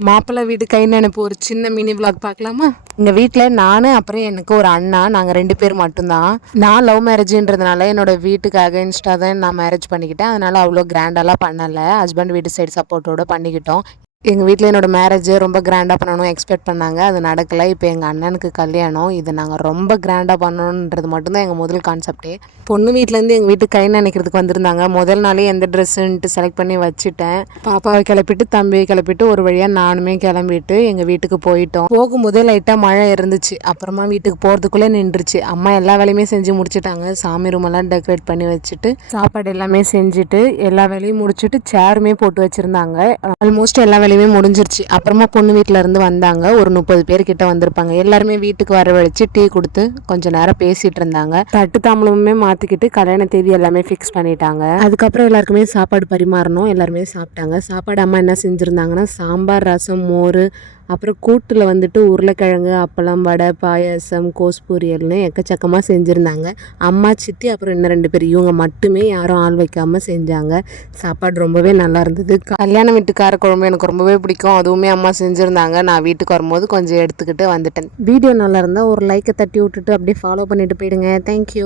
மாப்பிள்ளை வீடு கை நினைப்பு ஒரு சின்ன மினி விளாக் பார்க்கலாமா? எங்கள் வீட்டில் நான் அப்புறம் எனக்கு ஒரு அண்ணா, நாங்கள் 2 பேர் மட்டும்தான். நான் லவ் மேரேஜுன்றதுனால என்னோட வீட்டுக்கு அகைன்ஸ்டாக தான் நான் மேரேஜ் பண்ணிக்கிட்டேன். அதனால் அவ்வளோ கிராண்டெல்லாம் பண்ணலை. ஹஸ்பண்ட் வீட்டு சைடு சப்போர்ட்டோடு பண்ணிக்கிட்டோம். எங்கள் வீட்டில் என்னோடய மேரேஜ் ரொம்ப கிராண்டாக பண்ணணும் எக்ஸ்பெக்ட் பண்ணாங்க. அது நடக்கலை. இப்போ எங்கள் அண்ணனுக்கு கல்யாணம். இது நாங்கள் ரொம்ப கிராண்டாக பண்ணணுன்றது மட்டும்தான் எங்கள் முதல் கான்செப்டே. பொண்ணு வீட்டிலேருந்து எங்கள் வீட்டுக்கு கை நினைக்கிறதுக்கு வந்திருந்தாங்க. முதல் நாளே எந்த ட்ரெஸ்ஸுன்ட்டு செலக்ட் பண்ணி வச்சுட்டேன். பாப்பாவை கிளப்பிட்டு தம்பியை கிளப்பிட்டு ஒரு வழியாக நானுமே கிளம்பிட்டு எங்கள் வீட்டுக்கு போயிட்டோம். போகும்போதே லைட்டாக மழை இருந்துச்சு. அப்புறமா வீட்டுக்கு போகிறதுக்குள்ளே நின்றுச்சு. அம்மா எல்லா வேலையுமே செஞ்சு முடிச்சுட்டாங்க. சாமி ரூமெல்லாம் டெக்கரேட் பண்ணி வச்சுட்டு சாப்பாடு எல்லாமே செஞ்சுட்டு எல்லா வேலையும் முடிச்சுட்டு சேருமே போட்டு வச்சுருந்தாங்க. ஆல்மோஸ்ட் எல்லா வேலையுமே முடிஞ்சிருச்சு. அப்புறமா பொண்ணு வீட்டில் இருந்து வந்தாங்க. ஒரு 30 பேர்கிட்ட வந்திருப்பாங்க. எல்லாருமே வீட்டுக்கு வரவழைச்சு டீ கொடுத்து கொஞ்சம் நேரம் பேசிட்டு இருந்தாங்க. தட்டு தாம்பளமுமே மாற்றிக்கிட்டு கல்யாண தேதி எல்லாமே ஃபிக்ஸ் பண்ணிட்டாங்க. அதுக்கப்புறம் எல்லாருக்குமே சாப்பாடு பரிமாறணும். எல்லாருமே சாப்பிட்டாங்க. சாப்பாடு அம்மா என்ன செஞ்சுருந்தாங்கன்னா சாம்பார், ரசம், மோர், அப்புறம் கூட்டில் வந்துட்டு உருளைக்கிழங்கு, அப்பளம், வடை, பாயாசம், கோஸ் பொரியல்னு எக்கச்சக்கமாக செஞ்சுருந்தாங்க. அம்மா, சித்தி, அப்புறம் இன்னும் 2 பேர், இவங்க மட்டுமே யாரும் ஆள் வைக்காமல் செஞ்சாங்க. சாப்பாடு ரொம்பவே நல்லா இருந்தது. கல்யாண வீட்டு கார குழம்பு எனக்கு ரொம்பவே பிடிக்கும். அதுவுமே அம்மா செஞ்சுருந்தாங்க. நான் வீட்டுக்கு வரும்போது கொஞ்சம் எடுத்துக்கிட்டு வந்துட்டேன். வீடியோ நல்லா இருந்தால் ஒரு லைக்கை தட்டி விட்டுட்டு அப்படியே ஃபாலோ பண்ணிட்டு போயிடுங்க. தேங்க்யூ.